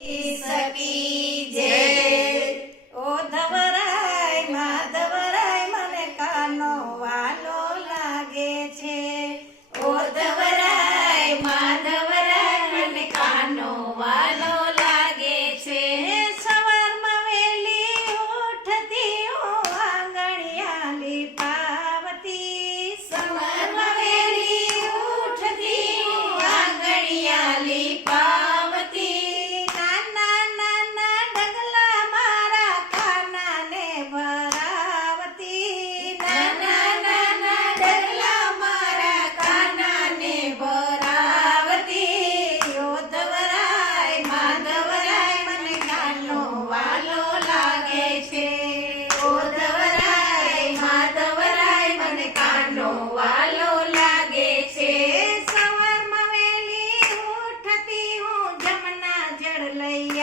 Isaki.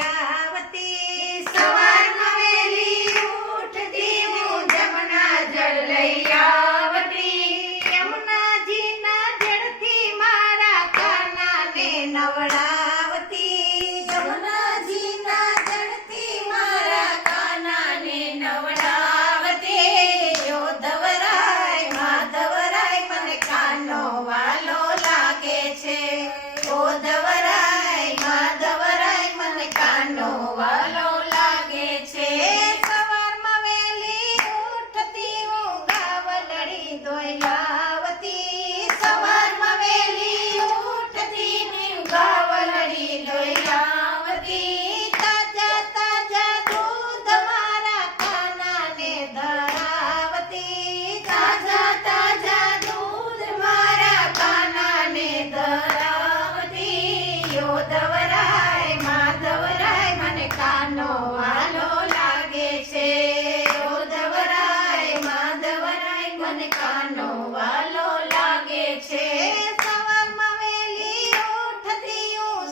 Bye. દવરાય માધવરાય મને કાનો વાલો લાગે છે. ઓ માધવરાય મને કાનો વાલો લાગે છે. સવારમાં વેલી ઉઠતી હું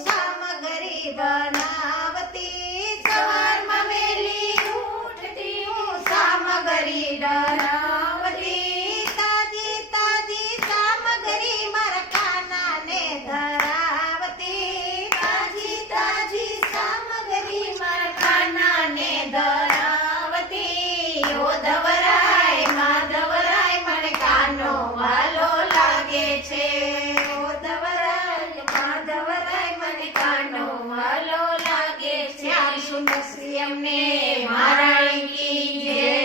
બના સુંદરશ્રી અમને મહારાણી કી જય.